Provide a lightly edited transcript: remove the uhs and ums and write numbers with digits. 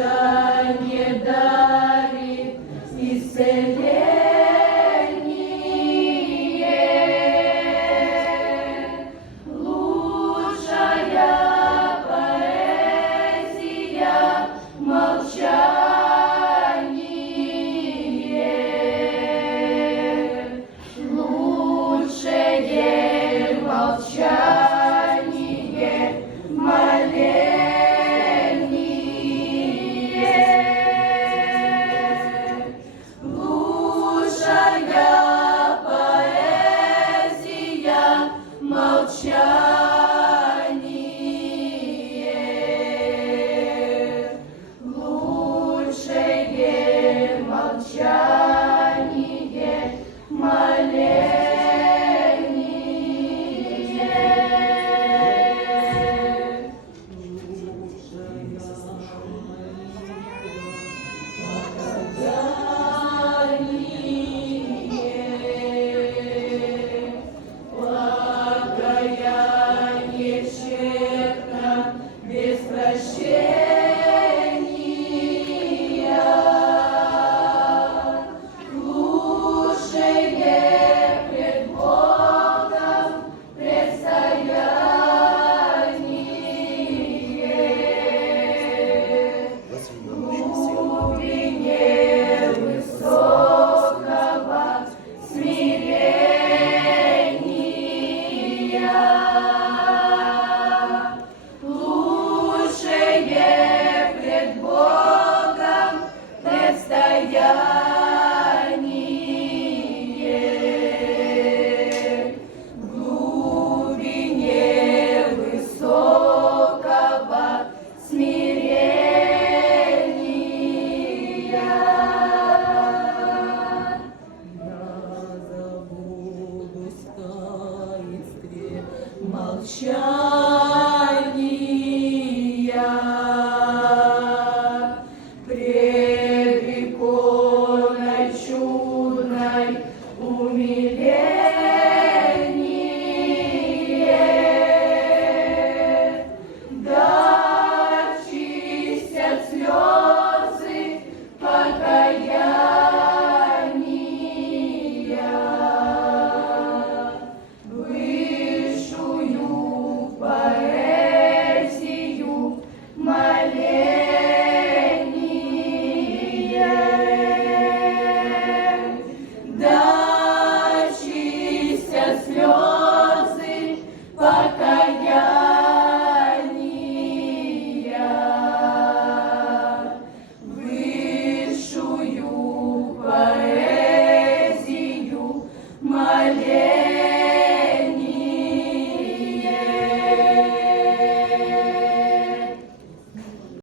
воздержание дарит исцеление. Лучшая поэзия молчание. Лучшее молчание, моление. Лучшая поэзия молчание. Лучшее молчание, моление. Покаяние тщетно, без прощения. Лучшее пред Богом предстояние. Глубине высокого смирения. Лучшее пред Богом предстояние. В глубине высокого смирения. Я забудусь в таинстве молчания пред иконой чудной умиление. Да очистят слезы покаяния высшую поэзию моления. Да очистят слезы покаяния высшую поэзию моления.